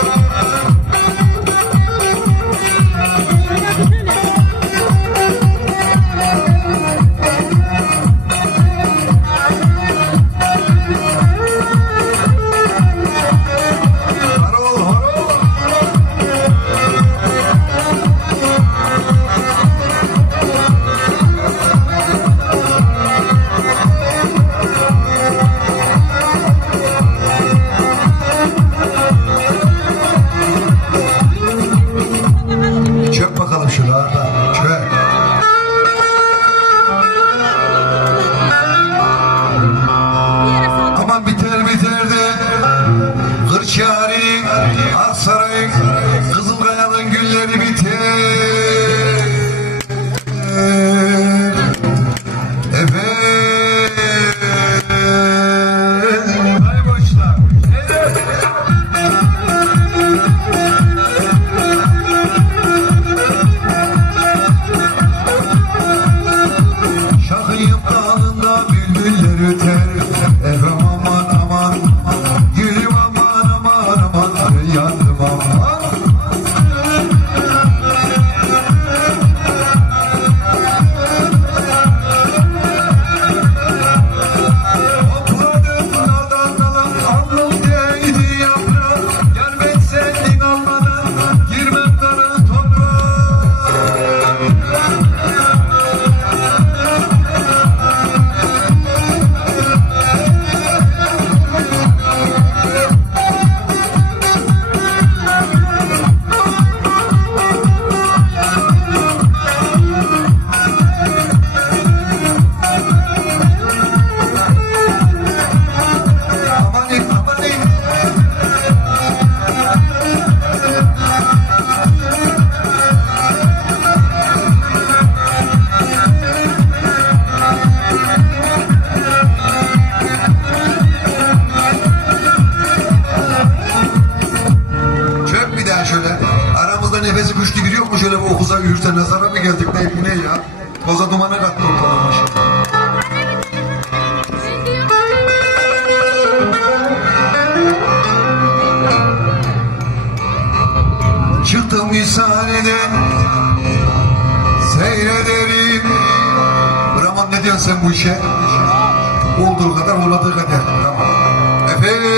Thank you. lan sen bu işe? Olduğu kadar, oladığı kadar. Tamam. Efendim.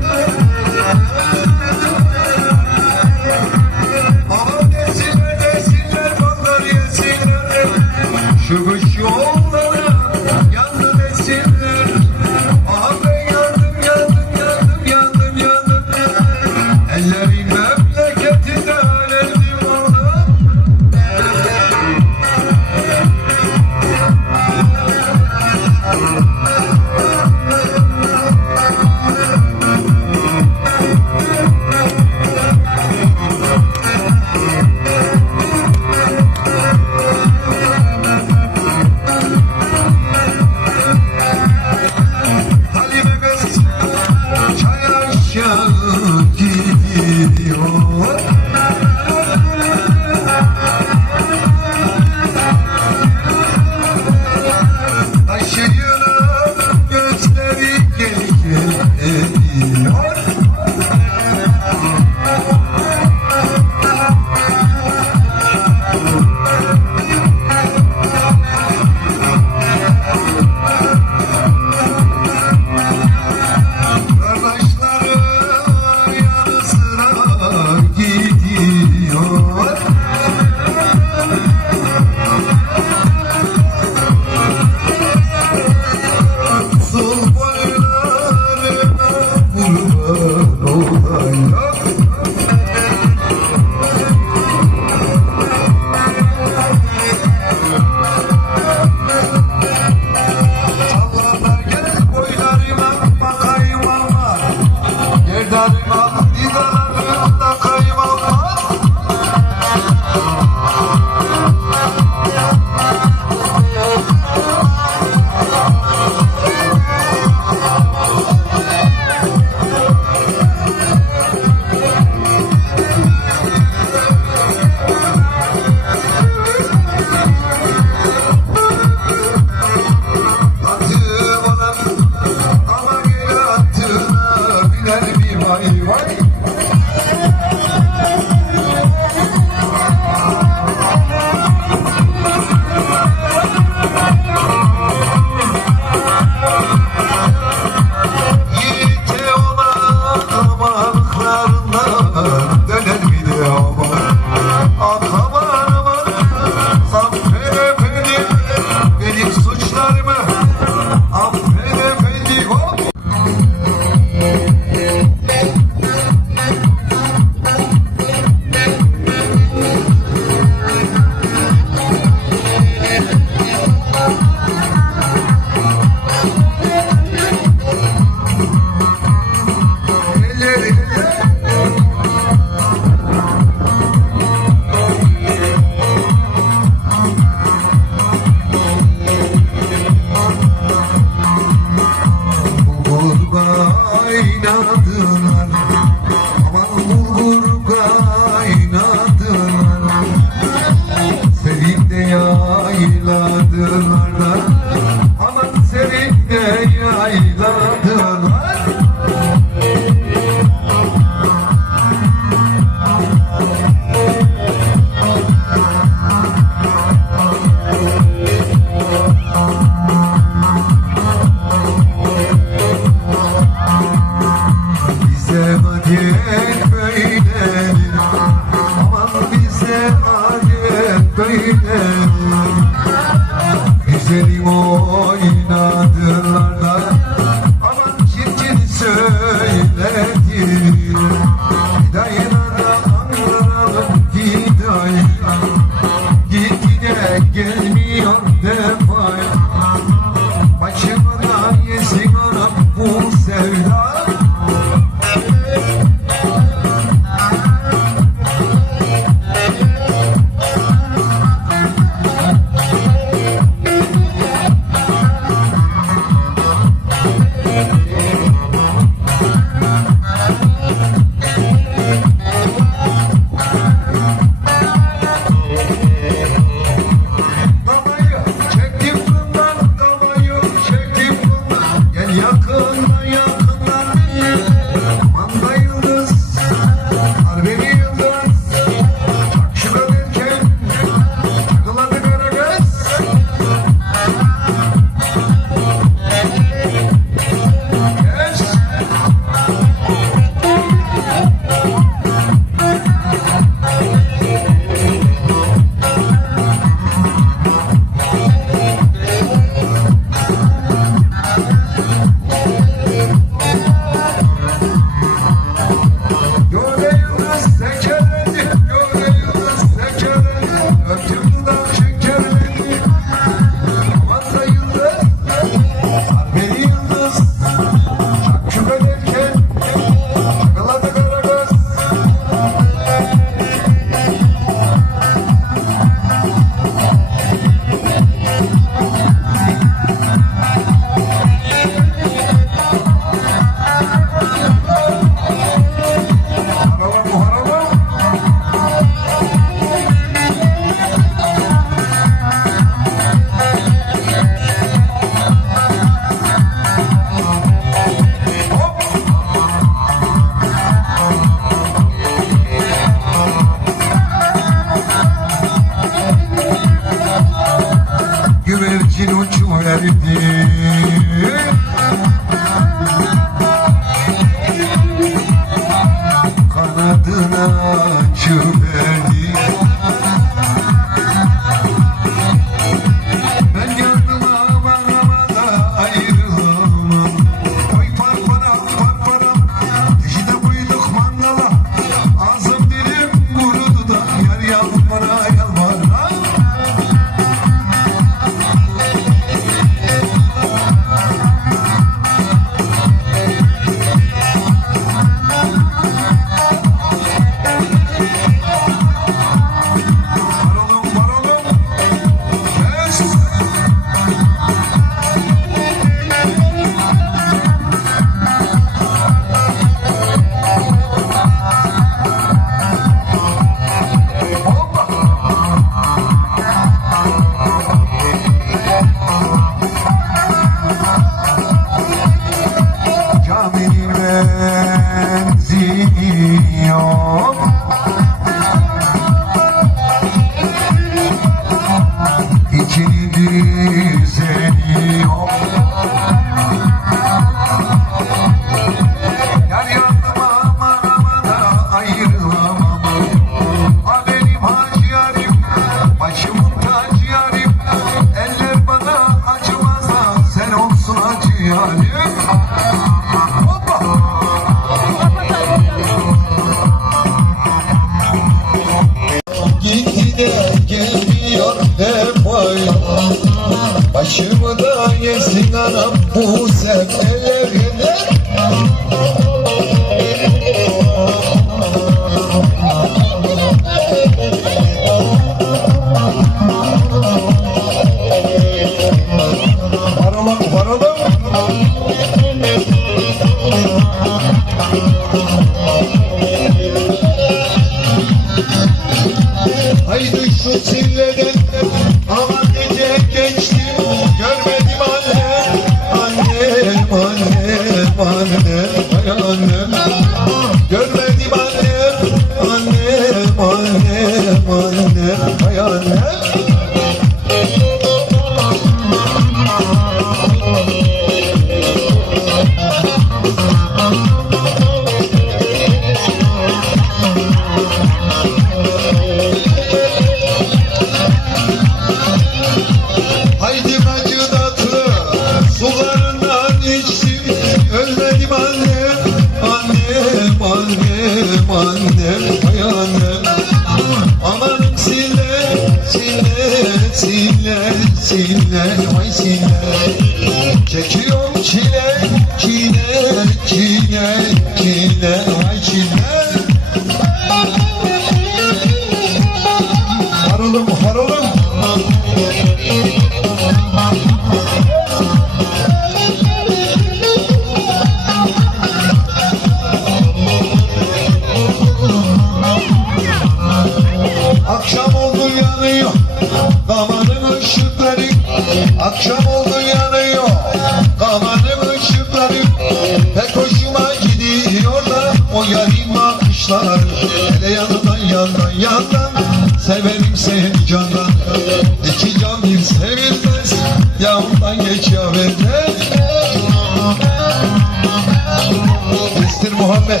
Muhammed.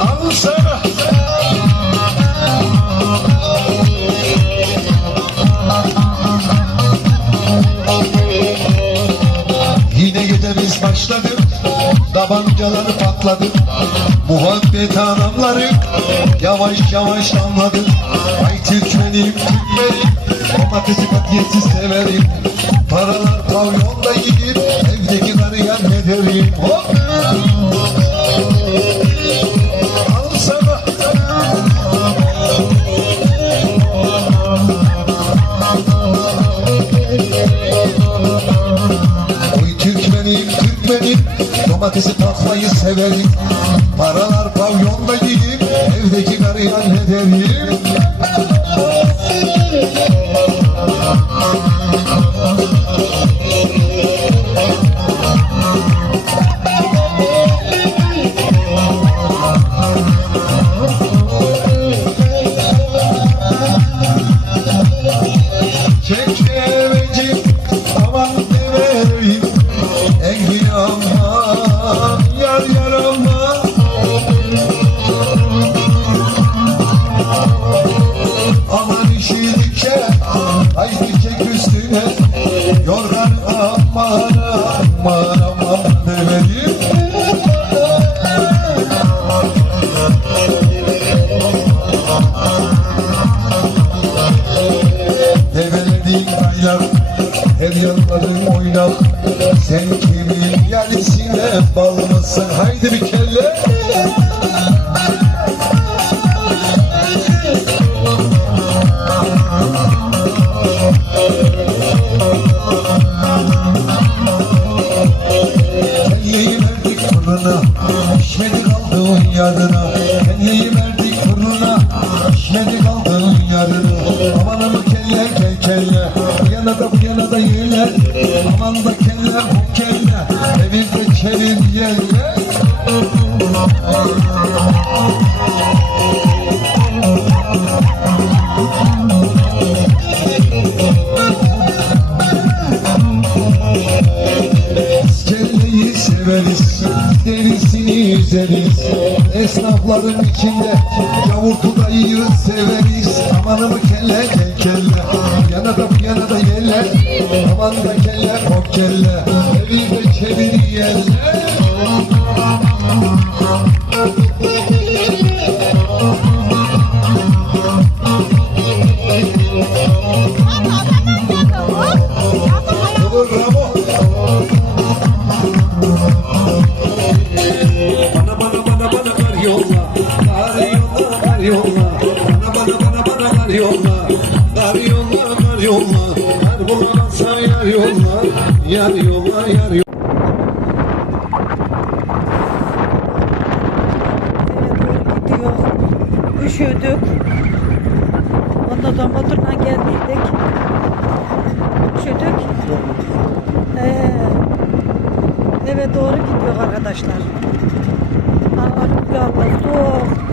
Al Yine gecemiz başladı. Tabancaları patladı. Muhabbet adamları Yavaş yavaş anladı. Ay Türkmenim Türkmenim Domatesi patatesi severim Paralar pavyonda gidip Evdeki karıya ne derim Hop! Al sana. Oy Türkmenim, Türkmenim Domatesi taklayı severim. Paralar pavyonda gidip Evdeki karıya ne derim oynak Sen kimin yerisine bal mısın Haydi bir kelle. Kelleyi İçinde yavurtu dayıyı severiz. Amanımı kelle gel kelle. Yana da yana da yerler Aman da kelle kok kelle. Evi de çeviri yerler yar yolla Yar yolla yar yolla gidiyor. Üşüdük. Ondan da motorla geldiydik. Üşüdük. Ee, eve doğru gidiyor arkadaşlar. Allah rüzgarlı, soğuk.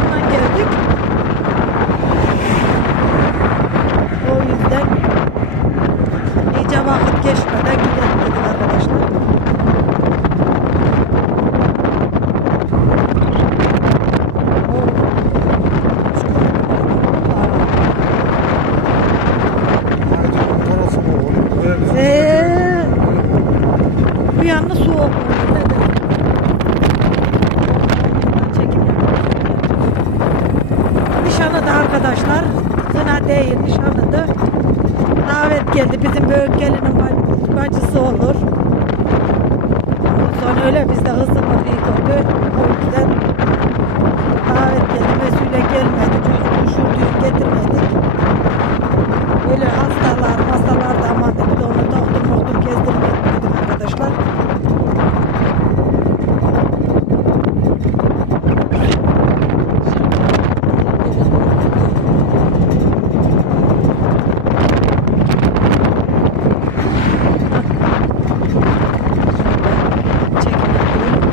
my öyle biz de hızlı bakıyorduk. O yüzden davet geldi. Mesule gelmedi. Çocuk üşürdü getirmedik. Böyle hastalar, hastalar da aman dedi. de Onu doktor doktor gezdirmedik dedik arkadaşlar. Çekim yapıyorum.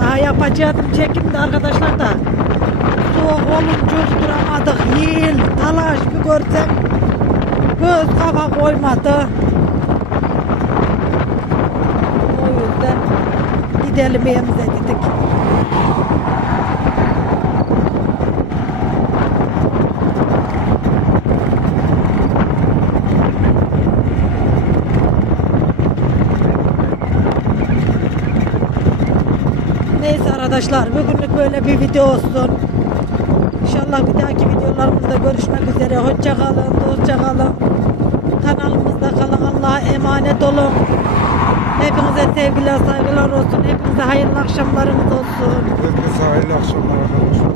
Daha yapacaktım çekim de arkadaşlar da soğuk olunca duramadık. Yil, talaş bir görsem göz kafa koymadı. O yüzden gidelim evimize dedik. Arkadaşlar bugünlük böyle bir video olsun. İnşallah bir dahaki videolarımızda görüşmek üzere. Hoşça kalın, dostça kalın. Kanalımızda kalın. Allah'a emanet olun. Hepinize sevgiler, saygılar olsun. Hepinize hayırlı akşamlarınız olsun. Herkese hayırlı akşamlar arkadaşlar.